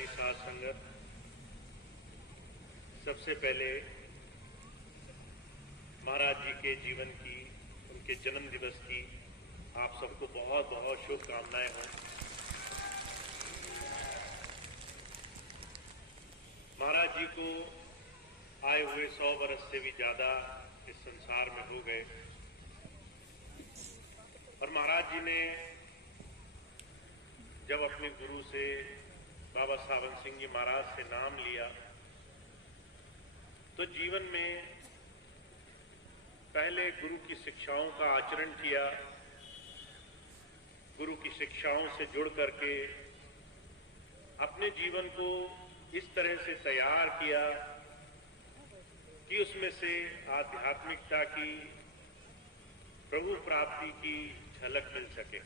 प्यारी साथ संगत, सबसे पहले महाराज जी के जीवन की, उनके जन्म दिवस की आप सबको बहुत बहुत शुभकामनाएं हों। महाराज जी को आए हुए 100 वर्ष से भी ज्यादा इस संसार में हो गए और महाराज जी ने जब अपने गुरु से बाबा सावन सिंह जी महाराज से नाम लिया तो जीवन में पहले गुरु की शिक्षाओं का आचरण किया, गुरु की शिक्षाओं से जुड़ करके अपने जीवन को इस तरह से तैयार किया कि उसमें से आध्यात्मिकता की, प्रभु प्राप्ति की झलक मिल सके।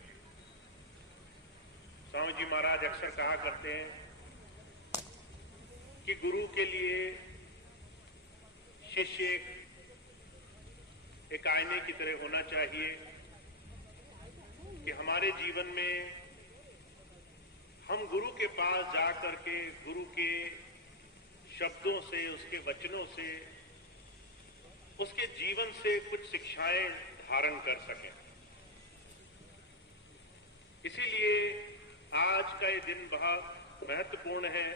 स्वामी जी महाराज अक्सर कहा करते हैं कि गुरु के लिए शिष्य एक आईने की तरह होना चाहिए कि हमारे जीवन में हम गुरु के पास जाकर के गुरु के शब्दों से, उसके वचनों से, उसके जीवन से कुछ शिक्षाएं धारण कर सकें। इसीलिए आज का ये दिन बहुत महत्वपूर्ण है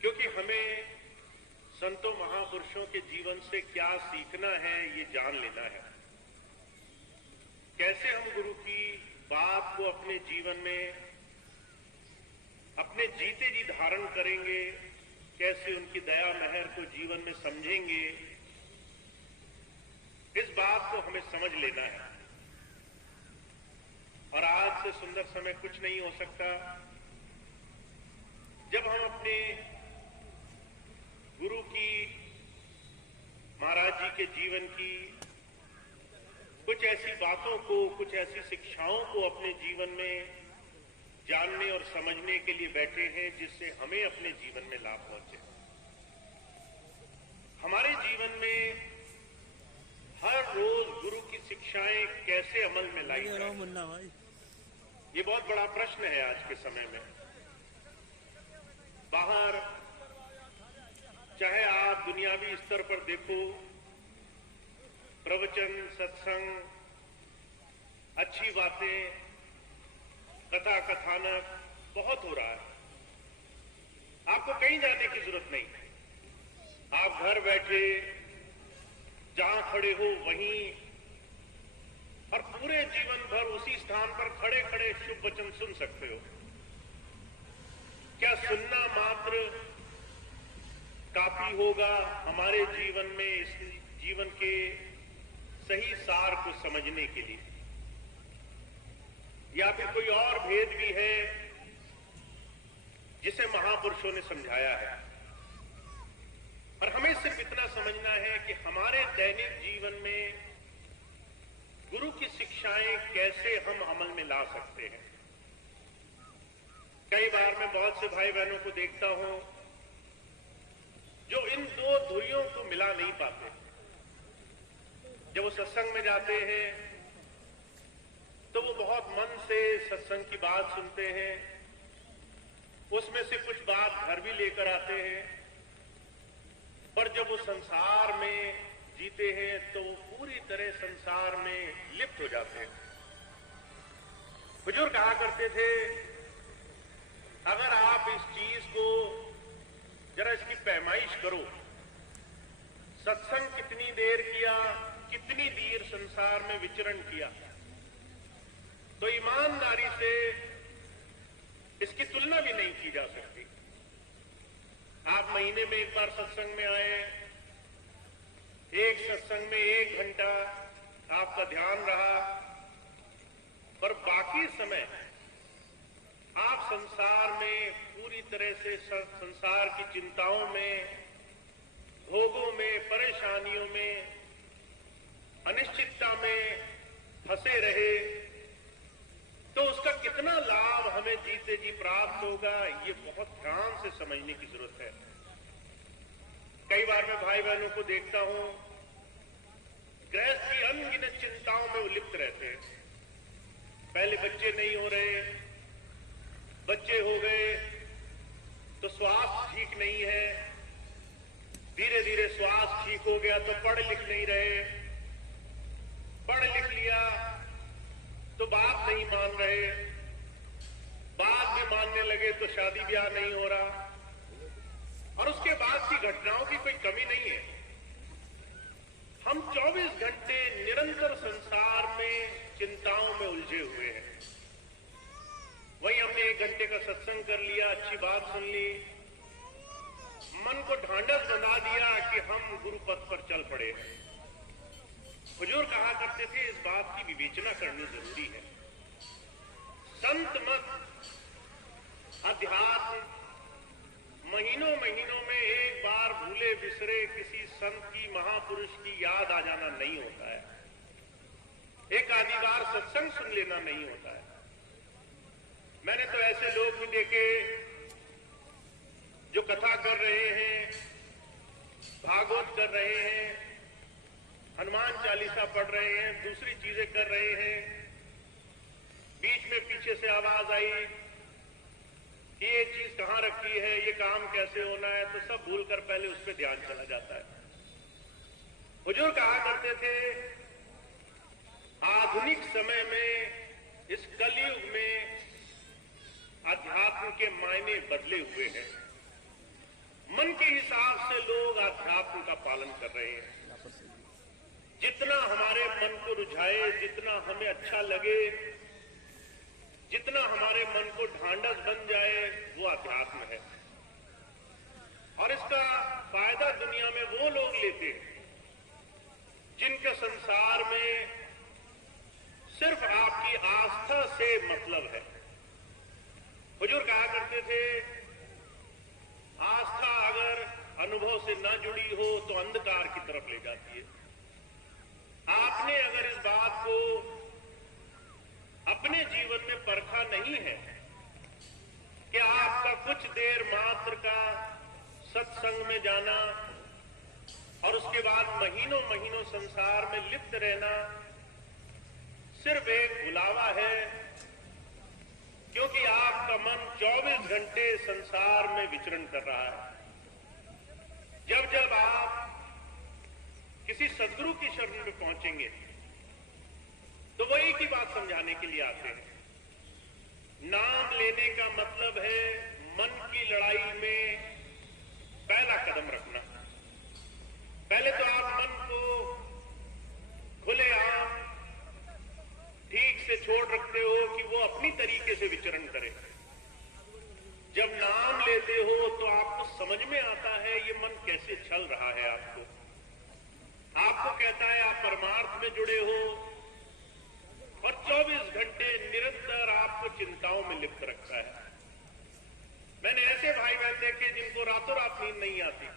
क्योंकि हमें संतों महापुरुषों के जीवन से क्या सीखना है ये जान लेना है। कैसे हम गुरु की बात को अपने जीवन में अपने जीते जी धारण करेंगे, कैसे उनकी दया महर को जीवन में समझेंगे, इस बात को हमें समझ लेना है। और आज से सुंदर समय कुछ नहीं हो सकता जब हम अपने गुरु की, महाराज जी के जीवन की कुछ ऐसी बातों को, कुछ ऐसी शिक्षाओं को अपने जीवन में जानने और समझने के लिए बैठे हैं जिससे हमें अपने जीवन में लाभ पहुंचे। हमारे जीवन में हर रोज गुरु की शिक्षाएं कैसे अमल में लाई जाए, ये बहुत बड़ा प्रश्न है आज के समय में। बाहर चाहे आप दुनियावी स्तर पर देखो, प्रवचन, सत्संग, अच्छी बातें, कथा कथानक बहुत हो रहा है। आपको कहीं जाने की जरूरत नहीं, आप घर बैठे जहां खड़े हो वहीं और पूरे जीवन भर उसी स्थान पर खड़े खड़े शुभ वचन सुन सकते हो। क्या सुनना मात्र काफी होगा हमारे जीवन में, इस जीवन के सही सार को समझने के लिए, या फिर कोई और भेद भी है जिसे महापुरुषों ने समझाया है? और हमें सिर्फ इतना समझना है कि हमारे दैनिक जीवन में गुरु की शिक्षाएं कैसे हम अमल में ला सकते हैं। कई बार मैं बहुत से भाई बहनों को देखता हूं जो इन दो धुरियों को मिला नहीं पाते। जब वो सत्संग में जाते हैं तो वो बहुत मन से सत्संग की बात सुनते हैं, उसमें से कुछ बात घर भी लेकर आते हैं, पर जब वो संसार में जीते हैं तो वो पूरी तरह संसार में लिप्त हो जाते हैं। हुजूर कहा करते थे, अगर आप इस चीज को जरा इसकी पैमाइश करो, सत्संग कितनी देर किया, कितनी देर संसार में विचरण किया, तो ईमानदारी से इसकी तुलना भी नहीं की जा सकती। आप महीने में एक बार सत्संग में आए, एक सत्संग में 1 घंटा आपका ध्यान रहा, पर बाकी समय आप संसार में पूरी तरह से संसार की चिंताओं में, भोगों में, परेशानियों में, अनिश्चितता में फंसे रहे, तो उसका कितना लाभ हमें जीते जी प्राप्त होगा, ये बहुत ध्यान से समझने की जरूरत है। कई बार मैं भाई बहनों को देखता हूं, गृहस्थ की अनगिनत चिंताओं में वो लिप्त रहते हैं। पहले बच्चे नहीं हो रहे, बच्चे हो गए तो स्वास्थ्य ठीक नहीं है, धीरे धीरे स्वास्थ्य ठीक हो गया तो पढ़ लिख नहीं रहे, पढ़ लिख लिया तो बात नहीं मान रहे, बात भी मानने लगे तो शादी ब्याह नहीं हो रहा, और उसके बाद की घटनाओं की कोई कमी नहीं है। हम 24 घंटे निरंतर संसार में चिंताओं में उलझे हुए हैं। वहीं हमने 1 घंटे का सत्संग कर लिया, अच्छी बात सुन ली, मन को ढांढस बना दिया कि हम गुरु पथ पर चल पड़े हैं। हुजूर कहा करते थे इस बात की विवेचना करनी जरूरी है। संत मत, अध्यात्म, महीनों महीनों में एक बार भूले बिसरे किसी संत की, महापुरुष की याद आ जाना नहीं होता है। एक आधी बार सत्संग सुन लेना नहीं होता है। मैंने तो ऐसे लोग भी देखे जो कथा कर रहे हैं, भागवत कर रहे हैं, हनुमान चालीसा पढ़ रहे हैं, दूसरी चीजें कर रहे हैं, बीच में पीछे से आवाज आई कि ये चीज कहां रखी है, ये काम कैसे होना है, तो सब भूलकर पहले उस पर ध्यान चला जाता है। हुजूर कहा करते थे आधुनिक समय में, इस कलयुग में अध्यात्म के मायने बदले हुए हैं। मन के हिसाब से लोग अध्यात्म का पालन कर रहे हैं। जितना हमारे मन को रुझाए, जितना हमें अच्छा लगे, जितना हमारे मन को ढांढस बन जाए, वो अध्यात्म है। और इसका फायदा दुनिया में वो लोग लेते हैं जिनके संसार में सिर्फ आपकी आस्था से मतलब है। हुजूर कहा करते थे आस्था अगर अनुभव से न जुड़ी हो तो अंधकार की तरफ ले जाती है। आपने अगर इस बात को अपने जीवन में परखा नहीं है कि आपका कुछ देर मात्र का सत्संग में जाना और उसके बाद महीनों महीनों संसार में लिप्त रहना सिर्फ एक बुलावा है, क्योंकि आपका मन 24 घंटे संसार में विचरण कर रहा है। जब जब आप किसी सदगुरु की शरण में पहुंचेंगे तो वो एक ही बात समझाने के लिए आते हैं। नाम लेने का मतलब है मन की लड़ाई में पहला कदम रखना। पहले तो आप मन को खुलेआम ठीक से छोड़ रखते हो कि वो अपनी तरीके से विचरण करे। जब नाम लेते हो तो आपको समझ में आता है ये मन कैसे चल रहा है। आपको कहता है आप परमार्थ में जुड़े हो और 24 घंटे निरंतर आपको चिंताओं में लिप्त रखता है। मैंने ऐसे भाई बहन देखे जिनको रातों रात नींद नहीं आती,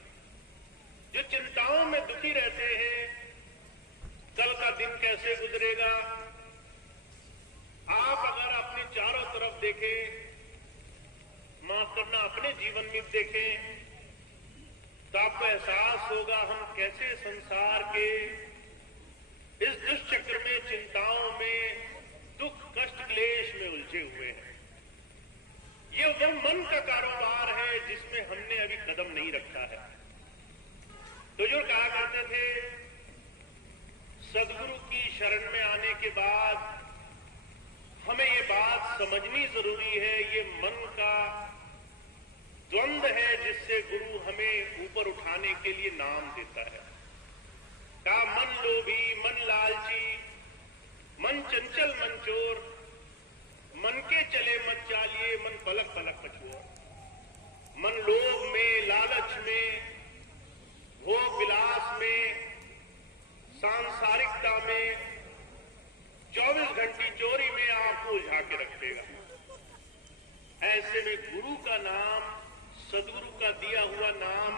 जो चिंताओं में दुखी रहते हैं, कल का दिन कैसे गुजरेगा। आप अगर अपने चारों तरफ देखें, माफ करना अपने जीवन में देखें, तो आपको एहसास होगा हम कैसे संसार के इस दुष्चक्र में, चिंताओं में, दुख कष्ट क्लेश में उलझे हुए हैं। ये वो मन का कारोबार है जिसमें हमने अभी कदम नहीं रखा है। तो जो कहा करते थे सदगुरु की शरण में आने के बाद हमें ये बात समझनी जरूरी है, ये मन का द्वंद है जिससे गुरु हमें ऊपर उठाने के लिए नाम देता है। कहा मन लोभी, मन लालची, मन चंचल, मन चोर, मन के चले मत चालिए, मन पलक पलक पछुआ। मन लोभ में, लालच में, भोग विलास में, सांसारिकता में, 24 घंटे चोरी में आपको उलझा के रख देगा। ऐसे में गुरु का नाम, सदगुरु का दिया हुआ नाम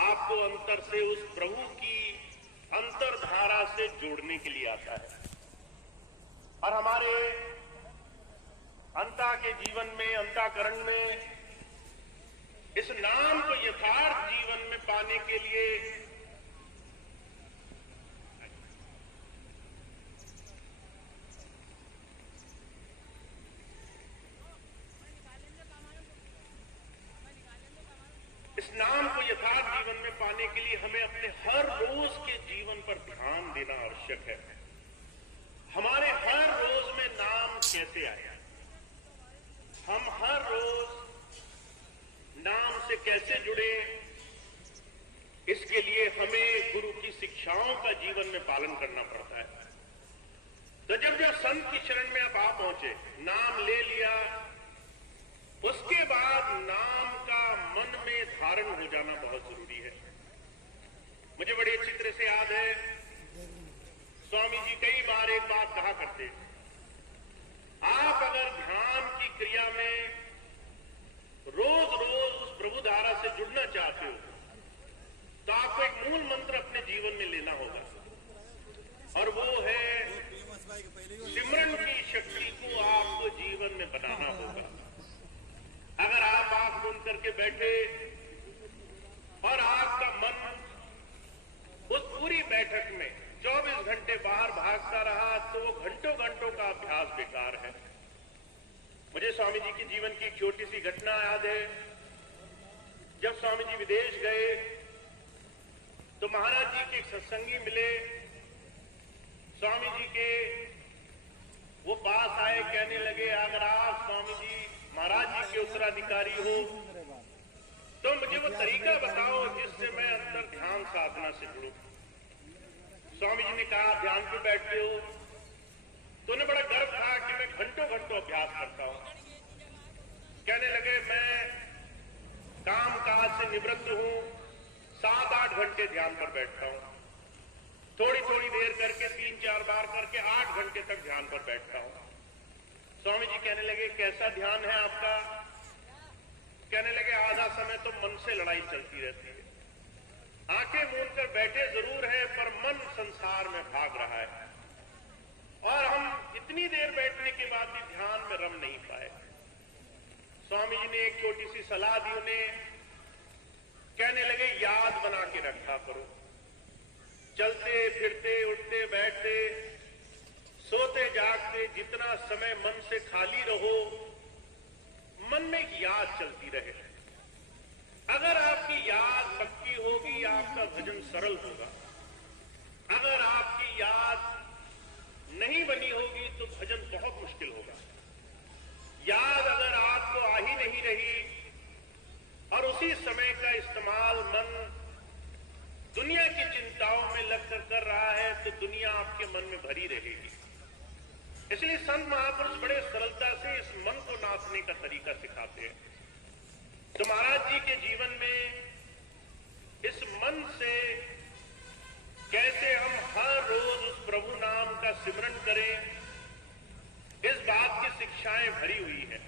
आपको अंतर से उस प्रभु की अंतरधारा से जोड़ने के लिए आता है। और हमारे अंता के जीवन में, अंताकरण में इस नाम को यथार्थ जीवन में पाने के लिए में पाने के लिए हमें अपने हर रोज के जीवन पर ध्यान देना आवश्यक है। हमारे हर रोज में नाम कैसे आया, हम हर रोज नाम से कैसे जुड़े, इसके लिए हमें गुरु की शिक्षाओं का जीवन में पालन करना पड़ता है। तो जब संत की शरण में आप आ पहुंचे, नाम ले लिया, उसके बाद नाम का मन में धारण हो जाना बहुत जरूरी है। मुझे बड़ी अच्छी तरह से याद है, स्वामी जी कई बार एक बात कहा करते, आप अगर ध्यान की क्रिया में रोज रोज उस प्रभु धारा से जुड़ना चाहते हो तो आपको एक मूल मंत्र अपने जीवन में लेना होगा, और वो है सिमरन की शक्ति को आपको जीवन में बनाना होगा। अगर आप आंख बंद करके बैठे और आपका मन उस पूरी बैठक में 24 घंटे बाहर भागता रहा तो वो घंटों घंटों का अभ्यास बेकार है। मुझे स्वामी जी की जीवन की एक छोटी सी घटना याद है। जब स्वामी जी विदेश गए तो महाराज जी के एक सत्संगी मिले, स्वामी जी के वो पास आए, कहने लगे अगर आप स्वामी जी महाराज जी के उत्तराधिकारी हो तो मुझे वो तरीका बताओ जिससे मैं अंदर ध्यान साधना से जुड़ूं। स्वामी जी ने कहा ध्यान पे बैठते हो? तो उन्हें बड़ा गर्व था कि मैं घंटों घंटों अभ्यास करता हूं। कहने लगे मैं काम काज से निवृत्त हूं, 7-8 घंटे ध्यान पर बैठता हूं, थोड़ी थोड़ी देर करके 3-4 बार करके 8 घंटे तक ध्यान पर बैठता हूं। स्वामी जी कहने लगे कैसा ध्यान है आपका? कहने लगे आधा समय तो मन से लड़ाई चलती रहती है, आंखें मूंद कर बैठे जरूर है पर मन संसार में भाग रहा है, और हम इतनी देर बैठने के बाद भी ध्यान में रम नहीं पाए। स्वामी जी ने एक छोटी सी सलाह दी उन्हें, कहने लगे याद बना के रखा करो, चलते फिरते उठते बैठते सोते जागते जितना समय मन से खाली रहो, मन में एक याद चलती रहे। अगर आपकी याद पक्की होगी आपका भजन सरल होगा, अगर आपकी याद नहीं बनी होगी तो भजन बहुत मुश्किल होगा। याद अगर आपको आ ही नहीं रही और उसी समय का इस्तेमाल मन दुनिया की चिंताओं में लगकर कर रहा है तो दुनिया आपके मन में भरी रहेगी। इसलिए संत महापुरुष बड़े सरलता से इस मन को नाथने का तरीका सिखाते हैं। तो महाराज जी के जीवन में इस मन से कैसे हम हर रोज उस प्रभु नाम का सिमरन करें, इस बात की शिक्षाएं भरी हुई है।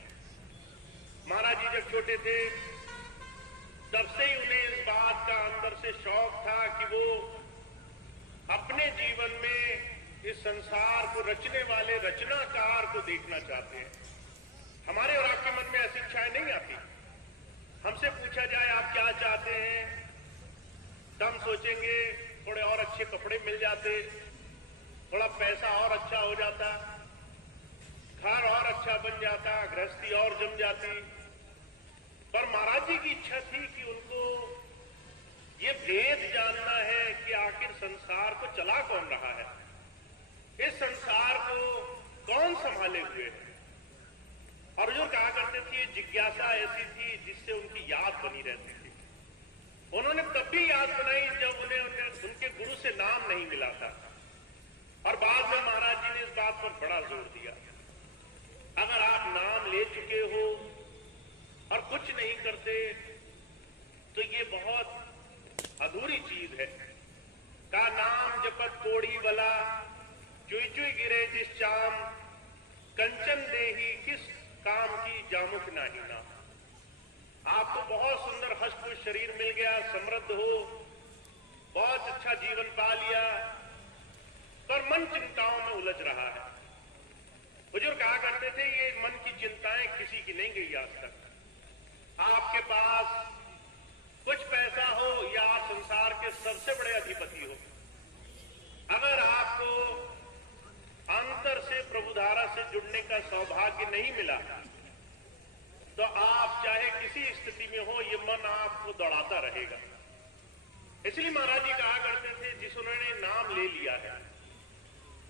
महाराज जी जब छोटे थे तब से ही उन्हें इस बात का अंदर से शौक था कि वो अपने जीवन में इस संसार को रचने वाले रचनाकार को देखना चाहते हैं। हमारे और आपके मन में ऐसी इच्छाएं नहीं आती। हमसे पूछा जाए आप क्या चाहते हैं तो हम सोचेंगे थोड़े और अच्छे कपड़े मिल जाते, थोड़ा पैसा और अच्छा हो जाता, घर और अच्छा बन जाता, गृहस्थी और जम जाती। पर महाराज जी की इच्छा थी कि उनको ये भेद जानना है कि आखिर संसार को चला कौन रहा है, इस संसार को कौन संभाले हुए है। और जो कहा करते थे ये जिज्ञासा ऐसी थी जिससे उनकी याद बनी रहती थी। उन्होंने तब भी याद बनाई जब उन्हें उनके गुरु से नाम नहीं मिला था, और बाद में महाराज जी ने इस बात पर बड़ा जोर दिया, अगर आप नाम ले चुके हो और कुछ नहीं करते तो ये बहुत अधूरी चीज है। का नाम जपत कोड़ी वाला चुई चुई गिरे जिस चाम, कंचन देही किस काम की जामुख नाही ना। आपको बहुत सुंदर हष्ट शरीर मिल गया, समृद्ध हो, बहुत अच्छा जीवन पा लिया, पर मन चिंताओं में उलझ रहा है। बुजुर्ग कहा करते थे ये मन की चिंताएं किसी की नहीं गई आज तक। आपके पास कुछ पैसा हो या आप संसार के सबसे बड़े अधिपति हो, अगर आपको अंतर से प्रभुधारा से जुड़ने का सौभाग्य नहीं मिला तो आप चाहे किसी स्थिति में हो ये मन आपको दौड़ाता रहेगा। इसलिए महाराज जी कहा करते थे, जिस उन्होंने नाम ले लिया है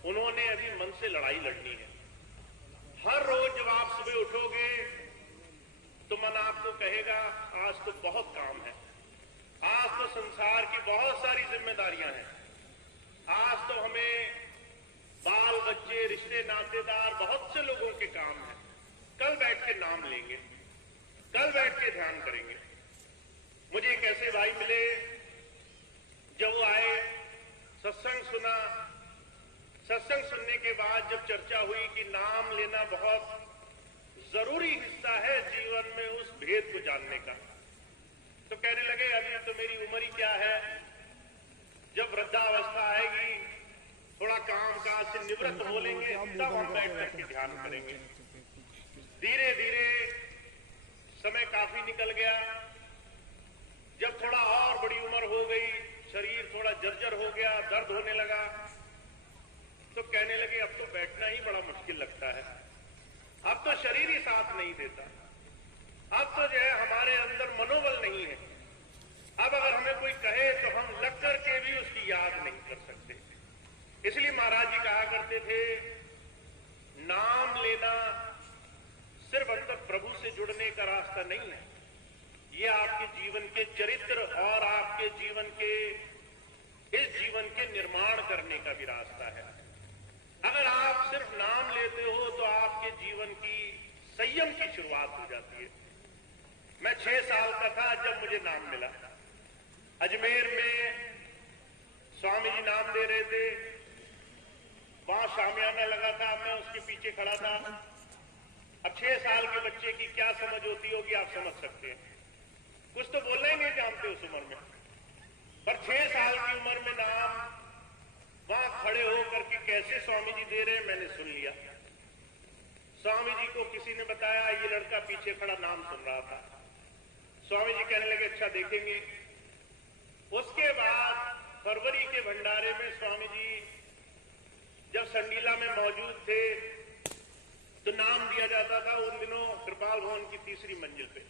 उन्होंने अभी मन से लड़ाई लड़नी है। हर रोज जब आप सुबह उठोगे तो मन आपको कहेगा आज तो बहुत काम है, आज तो संसार की बहुत सारी जिम्मेदारियां हैं, आज तो हमें बाल बच्चे रिश्ते नातेदार बहुत से लोगों के काम हैं, कल बैठ के नाम लेंगे, कल बैठ के ध्यान करेंगे। मुझे एक ऐसे भाई मिले, जब वो आए सत्संग सुना, सत्संग सुनने के बाद जब चर्चा हुई कि नाम लेना बहुत जरूरी हिस्सा है जीवन में उस भेद को जानने का, तो कहने लगे अभी तो मेरी उम्र ही क्या है, जब वृद्धावस्था आएगी थोड़ा काम काज से निवृत्त हो लेंगे तब हम बैठ करके ध्यान करेंगे। धीरे धीरे समय काफी निकल गया, जब थोड़ा और बड़ी उम्र हो गई, शरीर थोड़ा जर्जर हो गया, दर्द होने लगा, तो कहने लगे अब तो बैठना ही बड़ा मुश्किल लगता है, अब तो शरीर ही साथ नहीं देता, अब तो जो है हमारे अंदर मनोबल नहीं है, अब अगर हमें कोई कहे तो हम लग करके भी उसकी याद नहीं कर सकते। इसलिए महाराज जी कहा करते थे, नाम लेना सिर्फ अंतर प्रभु से जुड़ने का रास्ता नहीं है, ये आपके जीवन के चरित्र और आपके जीवन के इस जीवन के निर्माण करने का भी रास्ता है। अगर आप सिर्फ नाम लेते हो तो आपके जीवन की संयम की शुरुआत हो जाती है। मैं 6 साल का था जब मुझे नाम मिला, अजमेर में स्वामी जी नाम दे रहे थे, वहां शामियाना लगा था, मैं उसके पीछे खड़ा था। अब 6 साल के बच्चे की क्या समझ होती होगी आप समझ सकते हैं, कुछ तो बोलना ही नहीं जानते उस उम्र में, पर 6 साल की उम्र में नाम वहां खड़े होकर के कैसे स्वामी जी दे रहे हैं मैंने सुन लिया। स्वामी जी को किसी ने बताया ये लड़का पीछे खड़ा नाम सुन रहा था। स्वामी जी कहने लगे अच्छा देखेंगे। उसके बाद फरवरी के भंडारे में स्वामी जी जब संडीला में मौजूद थे तो नाम दिया जाता था, उन दिनों कृपाल भवन की 3री मंजिल पे,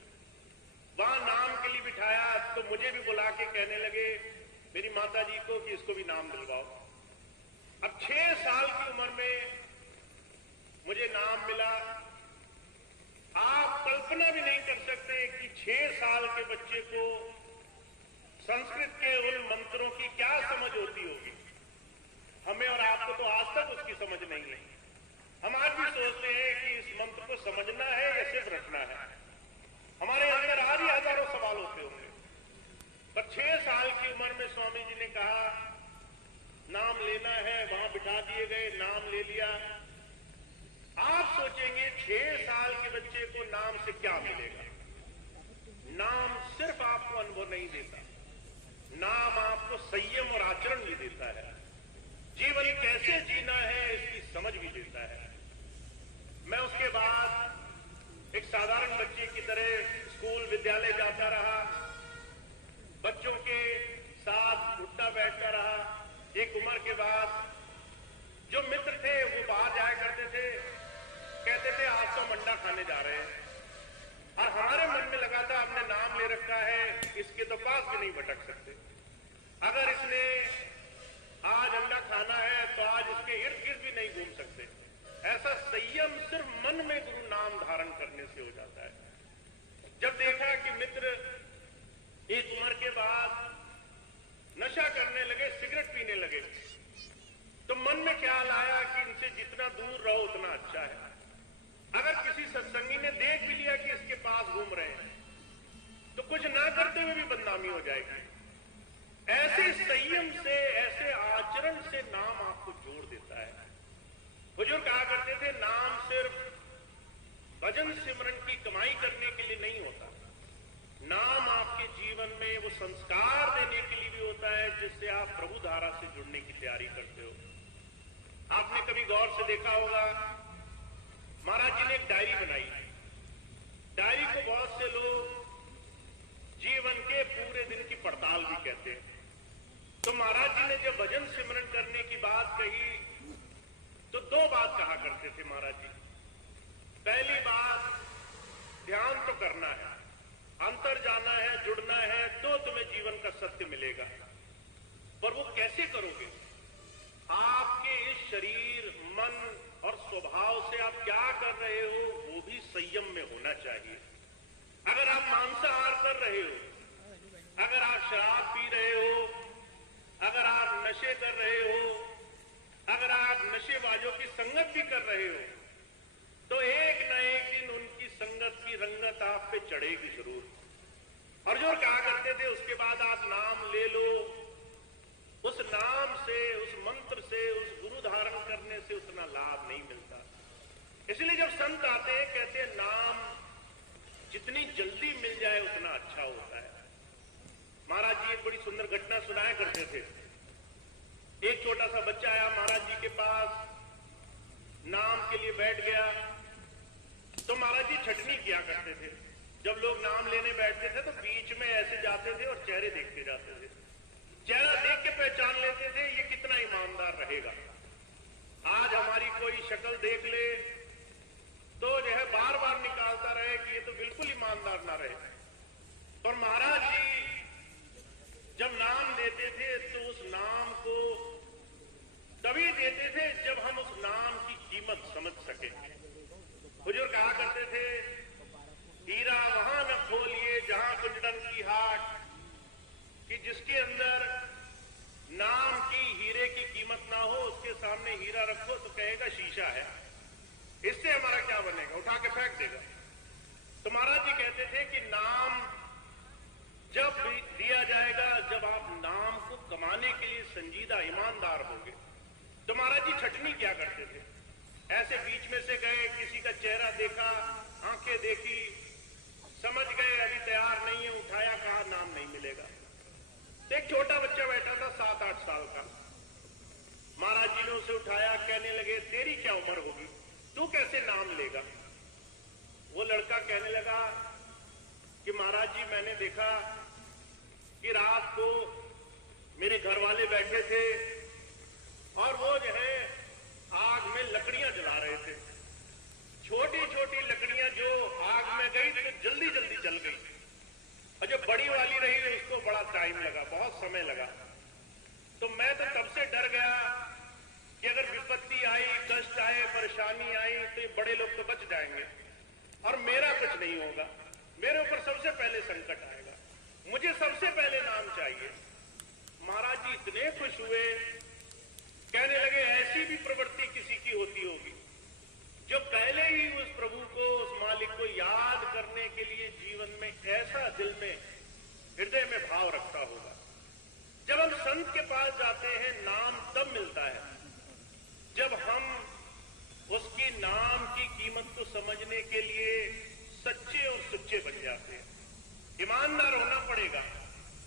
वहां नाम के लिए बिठाया तो मुझे भी बुला के कहने लगे मेरी माता जी को कि इसको भी नाम दिलवाओ। अब 6 साल की उम्र में मुझे नाम मिला। आप कल्पना भी नहीं कर सकते कि 6 साल के बच्चे को संस्कृत के उन मंत्रों की क्या समझ होती होगी। हमें और आपको तो आज तक उसकी समझ नहीं है। हम आज भी सोचते हैं कि इस मंत्र को समझना है या सिर्फ रखना है। हमारे अंदर आज ही हजारों सवाल होते होंगे, पर 6 साल की उम्र में स्वामी जी ने कहा नाम लेना है, वहां बिठा दिए गए, नाम ले लिया। आप सोचेंगे 6 साल के बच्चे को नाम से क्या मिलेगा। नाम सिर्फ आपको अनुभव नहीं देता, नाम आपको संयम और आचरण भी देता है, जीवन कैसे जीना है इसकी समझ भी देता है। मैं उसके बाद एक साधारण बच्चे की तरह स्कूल विद्यालय जाता रहा, बच्चों के साथ उठता बैठता रहा। एक उम्र के बाद जो मित्र थे वो बाहर जाया करते थे, कहते थे आज तो मंडा खाने जा रहे हैं, और हमारे मन में लगा था हमने नाम ले रखा है, इसके तो पास भी नहीं भटक सकते। अगर इसने आज अंडा खाना है तो आज इसके इर्द गिर्द भी नहीं घूम सकते। ऐसा संयम सिर्फ मन में गुरु नाम धारण करने से हो जाता है। जब देखा कि मित्र एक उम्र के बाद नशा करने लगे, सिगरेट पीने लगे, तो मन में ख्याल आया कि इनसे जितना दूर रहो उतना अच्छा है। अगर किसी सत्संगी ने देख भी लिया कि इसके पास घूम रहे हैं तो कुछ ना करते हुए भी बदनामी हो जाएगी। ऐसे संयम से, ऐसे आचरण से नाम आपको जोड़ देता है। हुजूर कहा करते थे नाम सिर्फ भजन सिमरन की कमाई करने के लिए नहीं होता, नाम आपके जीवन में वो संस्कार देने के लिए भी होता है जिससे आप प्रभु धारा से जुड़ने की तैयारी करते हो। आपने कभी गौर से देखा होगा, महाराज जी ने एक डायरी बनाई। डायरी को बहुत से लोग जीवन के पूरे दिन की पड़ताल भी कहते हैं। तो महाराज जी ने जब भजन सिमरन करने की बात कही तो 2 बात कहा करते थे महाराज जी। पहली बात, ध्यान तो करना है, अंतर जाना है, जुड़ना है, तो तुम्हें जीवन का सत्य मिलेगा। पर वो कैसे करोगे? आपके इस शरीर, मन और स्वभाव से आप क्या कर रहे हो वो भी संयम में होना चाहिए। अगर आप मांसाहार कर रहे हो, अगर आप शराब पी रहे हो, अगर आप नशे कर रहे हो, अगर आप नशेबाजों की संगत भी कर रहे हो, तो एक न एक दिन उनकी संगत की रंगत आप पे चढ़ेगी जरूर। और जो कहा करते थे उसके बाद आप नाम ले लो, उस नाम से, उस मंत्र से, उस गुरु धारण करने से उतना लाभ नहीं मिलता। इसलिए जब संत आते हैं कहते हैं नाम जितनी जल्दी मिल जाए उतना अच्छा होता है। महाराज जी एक बड़ी सुंदर घटना सुनाया करते थे। एक छोटा सा बच्चा आया महाराज जी के पास, नाम के लिए बैठ गया, तो महाराज जी छटनी किया करते थे। जब लोग नाम लेने बैठते थे तो बीच में ऐसे जाते थे और चेहरे देखते जाते थे। चेहरा देख के पहचान लेते थे ये कितना ईमानदार रहेगा। आज हमारी कोई शक्ल देख ले तो जो है बार बार निकालता रहे कि ये तो बिल्कुल ईमानदार ना रहे। पर महाराज जी जब नाम देते थे तो उस नाम को तभी देते थे जब हम उस नाम की कीमत समझ सके। हुजूर कहा करते थे हीरा वहां न खोलिए जहां कुंडन की हाट, कि जिसके अंदर नाम की, हीरे की कीमत ना हो उसके सामने हीरा रखो तो कहेगा शीशा है, इससे हमारा क्या बनेगा, उठा के फेंक देगा। तो महाराज जी कहते थे कि नाम जब दिया जाएगा, जब आप नाम को कमाने के लिए संजीदा ईमानदार होंगे। तो महाराज जी छटनी क्या करते थे, ऐसे बीच में से गए, किसी का चेहरा देखा, आंखें देखी, समझ गए अभी तैयार नहीं है, उठाया, कहा नाम नहीं मिलेगा। एक छोटा बच्चा बैठा था 7-8 साल का। महाराज जी ने उसे उठाया, कहने लगे तेरी क्या उम्र होगी, तू कैसे नाम लेगा? वो लड़का कहने लगा कि महाराज जी मैंने देखा कि रात को मेरे घर वाले बैठे थे और वो जो है आग में लकड़ियां जला रहे थे। छोटी छोटी लकड़ियां जो आग में गई तो जल्दी जल्दी जल गई, और जो बड़ी वाली रही उसको बड़ा टाइम लगा, बहुत समय लगा। तो मैं तो तब से डर गया कि अगर विपत्ति आई, कष्ट आए, परेशानी आई तो ये बड़े लोग तो बच जाएंगे और मेरा कुछ नहीं होगा, मेरे ऊपर सबसे पहले संकट आएगा, मुझे सबसे पहले नाम चाहिए। महाराज जी इतने खुश हुए, कहने लगे ऐसी भी प्रवृत्ति किसी की होती होगी जो पहले ही उस प्रभु को, उस मालिक को याद करने के लिए जीवन में ऐसा दिल में, हृदय में भाव रखता होगा। जब हम संत के पास जाते हैं नाम तब मिलता है जब हम उसकी नाम की कीमत को समझने के लिए सच्चे और सुच्चे बन जाते हैं। ईमानदार होना पड़ेगा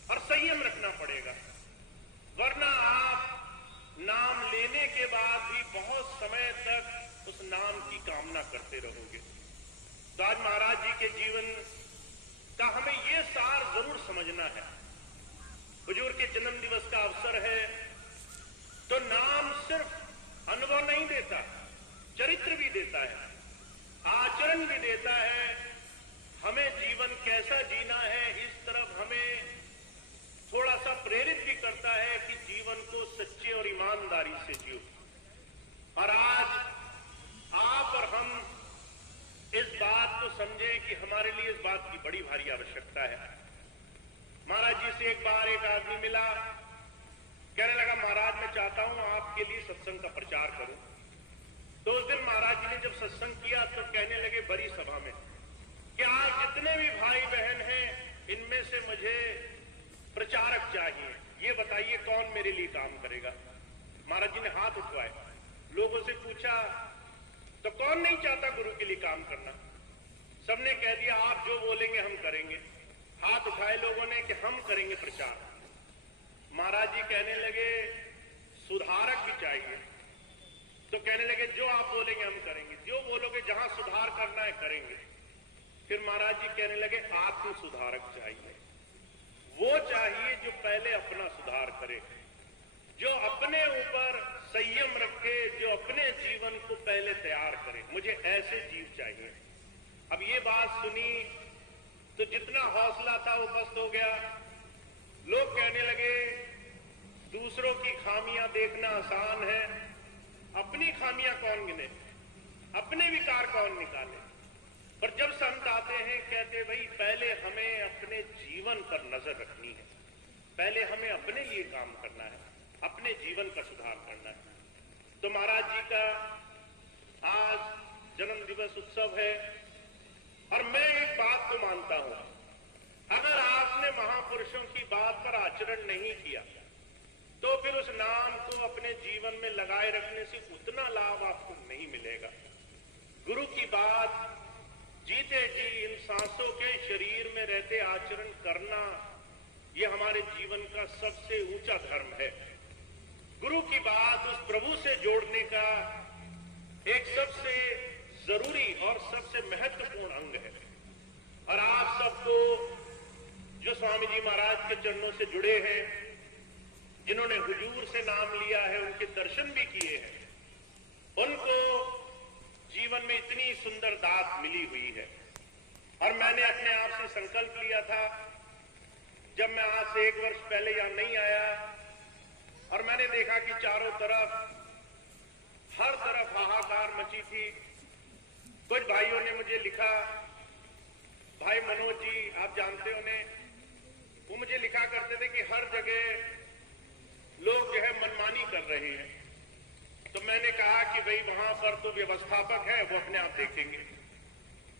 और संयम रखना पड़ेगा, वरना आप नाम लेने के बाद भी बहुत समय तक उस नाम की कामना करते रहोगे। तो आज महाराज जी के जीवन का हमें यह सार जरूर समझना है। हुजूर के जन्म दिवस का अवसर है तो नाम सिर्फ अनुभव नहीं देता, चरित्र भी देता है, आचरण भी देता है। हमें जीवन कैसा जीना है इस तरफ हमें थोड़ा सा प्रेरित भी करता है कि जीवन को सच्चे और ईमानदारी से जियो। और आज आप और हम इस बात को समझें कि हमारे लिए इस बात की बड़ी भारी आवश्यकता है। महाराज जी से एक बार एक आदमी मिला, कहने लगा महाराज मैं चाहता हूं आपके लिए सत्संग का प्रचार करूं। तो उस दिन महाराज जी ने जब सत्संग किया तो कहने लगे बड़ी सभा में कि आप जितने भी भाई बहन हैं इनमें से मुझे प्रचारक चाहिए, ये बताइए कौन मेरे लिए काम करेगा। महाराज जी ने हाथ उठवाए, लोगों से पूछा तो कौन नहीं चाहता गुरु के लिए काम करना। सबने कह दिया आप जो बोलेंगे हम करेंगे। हाथ उठाए लोगों ने कि हम करेंगे प्रचार। महाराज जी कहने लगे सुधारक भी चाहिए। तो कहने लगे जो आप बोलेंगे हम करेंगे, जो बोलोगे जहां सुधार करना है करेंगे। फिर महाराज जी कहने लगे आत्म सुधारक चाहिए, वो चाहिए जो पहले अपना सुधार करे, जो अपने ऊपर संयम रखे, जो अपने जीवन को पहले तैयार करे। मुझे ऐसे जीव चाहिए। अब ये बात सुनी तो जितना हौसला था वो पस्त हो गया। लोग कहने लगे दूसरों की खामियां देखना आसान है, अपनी खामियां कौन गिने, अपने विकार कौन निकाले। पर जब संत आते हैं, कहते भाई पहले हमें अपने जीवन पर नजर रखनी है, पहले हमें अपने लिए काम करना है, अपने जीवन का सुधार करना है। तो महाराज जी का आज जन्म दिवस उत्सव है और मैं एक बात को मानता हूं, अगर आपने महापुरुषों की बात पर आचरण नहीं किया तो फिर उस नाम को अपने जीवन में लगाए रखने से उतना लाभ आपको नहीं मिलेगा। गुरु की बात जीते जी इन सांसों के शरीर में रहते आचरण करना, यह हमारे जीवन का सबसे ऊंचा धर्म है। गुरु की बात उस प्रभु से जोड़ने का एक सबसे जरूरी और सबसे महत्वपूर्ण अंग है। और आप सबको जो स्वामी जी महाराज के चरणों से जुड़े हैं, जिन्होंने हुजूर से नाम लिया है, उनके दर्शन भी किए हैं, उनको जीवन में इतनी सुंदर दात मिली हुई है। और मैंने अपने आप से संकल्प लिया था, जब मैं आज से 1 वर्ष पहले यहां नहीं आया और मैंने देखा कि चारों तरफ हर तरफ हाहाकार मची थी। कुछ भाइयों ने मुझे लिखा, भाई मनोज जी आप जानते हो ने, वो मुझे लिखा करते थे कि हर जगह लोग जो है मनमानी कर रहे हैं। तो मैंने कहा कि भाई वहां पर तो व्यवस्थापक है, वो अपने आप देखेंगे,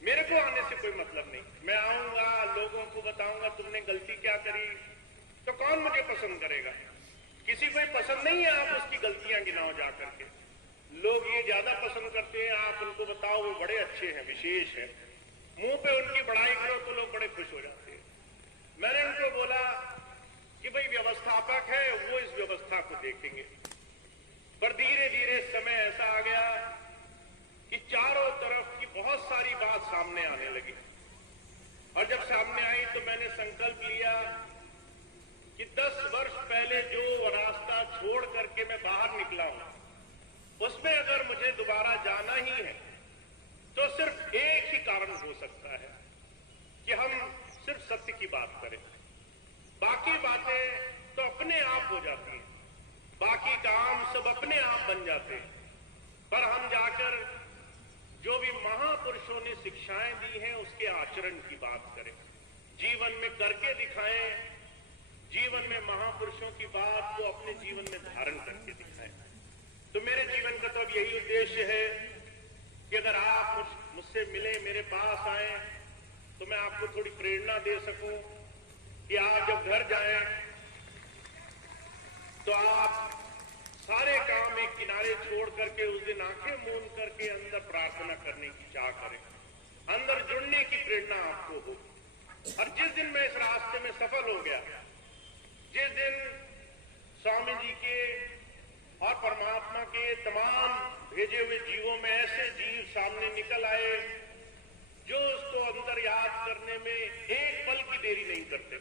मेरे को आने से कोई मतलब नहीं। मैं आऊंगा, लोगों को बताऊंगा तुमने गलती क्या करी, तो कौन मुझे पसंद करेगा? किसी को पसंद नहीं है आप उसकी गलतियां गिनाओ जा करके। लोग ये ज्यादा पसंद करते हैं आप उनको बताओ वो बड़े अच्छे हैं, विशेष है, मुंह पे उनकी बड़ाई करो तो लोग बड़े खुश हो जाते हैं। मैंने उनको बोला कि भाई व्यवस्थापक है, वो इस व्यवस्था को देखेंगे। पर धीरे धीरे समय ऐसा आ गया कि चारों तरफ की बहुत सारी बात सामने आने लगी। और जब सामने आई तो मैंने संकल्प लिया कि 10 वर्ष पहले जो रास्ता छोड़ करके मैं बाहर निकला हूं, उसमें अगर मुझे दोबारा जाना ही है तो सिर्फ एक ही कारण हो सकता है कि हम सिर्फ सत्य की बात करें। बाकी बातें तो अपने आप हो जाती हैं, बाकी काम सब अपने आप बन जाते हैं। पर हम जाकर जो भी महापुरुषों ने शिक्षाएं दी हैं उसके आचरण की बात करें, जीवन में करके दिखाएं, जीवन में महापुरुषों की बात को अपने जीवन में धारण करके दिखाएं। तो मेरे जीवन का तो अब यही उद्देश्य है कि अगर आप मुझसे मिले, मेरे पास आए, तो मैं आपको थोड़ी प्रेरणा दे सकूं कि आप जब घर जाएं तो आप सारे काम एक किनारे छोड़ करके उस दिन आंखें मूंद करके अंदर प्रार्थना करने की चाह करें, अंदर जुड़ने की प्रेरणा आपको हो। और जिस दिन मैं इस रास्ते में सफल हो गया, जिस दिन स्वामी जी के और परमात्मा के तमाम भेजे हुए जीवों में ऐसे जीव सामने निकल आए जो उसको अंदर याद करने में एक पल की देरी नहीं करते,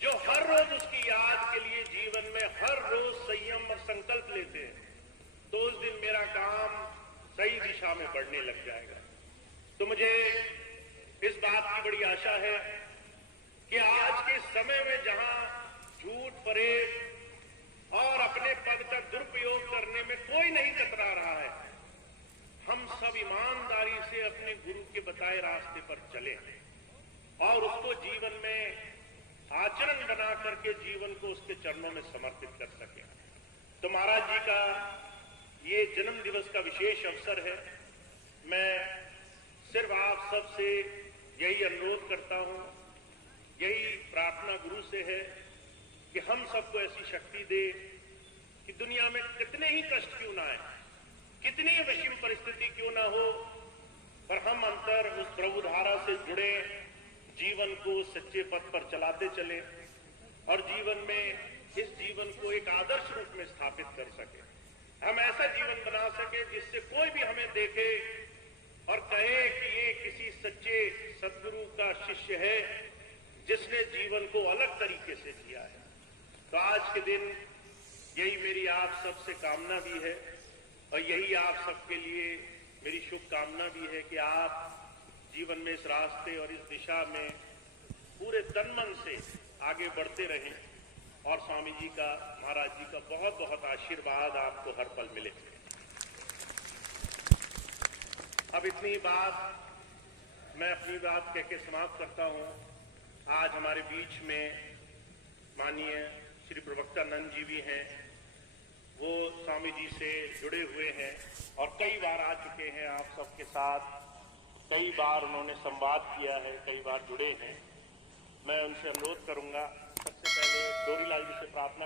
जो हर रोज उसकी याद के लिए जीवन में हर रोज संयम और संकल्प लेते हैं, तो उस दिन मेरा काम सही दिशा में बढ़ने लग जाएगा। तो मुझे इस बात की बड़ी आशा है कि आज के समय में जहां झूठ फरेब और अपने पद का दुरुपयोग करने में कोई नहीं कतरा रहा है, हम सब ईमानदारी से अपने गुरु के बताए रास्ते पर चले और उसको जीवन में आचरण बना करके जीवन को उसके चरणों में समर्पित कर सके। तो महाराज जी का ये जन्म दिवस का विशेष अवसर है। मैं सिर्फ आप सबसे यही अनुरोध करता हूं, यही प्रार्थना गुरु से है कि हम सबको ऐसी शक्ति दे कि दुनिया में कितने ही कष्ट क्यों ना आए, कितनी ही विषम परिस्थिति क्यों ना हो, पर हम अंतर उस प्रभु धारा से जुड़े, जीवन को सच्चे पथ पर चलाते चले और जीवन में इस जीवन को एक आदर्श रूप में स्थापित कर सके। हम ऐसा जीवन बना सके जिससे कोई भी हमें देखे और कहे कि ये किसी सच्चे सद्गुरु का शिष्य है जिसने जीवन को अलग तरीके से जिया है। तो आज के दिन यही मेरी आप सबसे कामना भी है और यही आप सबके लिए मेरी शुभकामना भी है कि आप जीवन में इस रास्ते और इस दिशा में पूरे तन मन से आगे बढ़ते रहें और स्वामी जी का, महाराज जी का बहुत बहुत आशीर्वाद आपको हर पल मिले। अब इतनी बात मैं अपनी बात कह के समाप्त करता हूं। आज हमारे बीच में माननीय श्री प्रवक्ता नंद जी भी हैं, वो स्वामी जी से जुड़े हुए हैं और कई बार आ चुके हैं आप सबके साथ, कई बार उन्होंने संवाद किया है, कई बार जुड़े हैं। मैं उनसे अनुरोध करूंगा, सबसे पहले डोरीलाल जी से प्रार्थना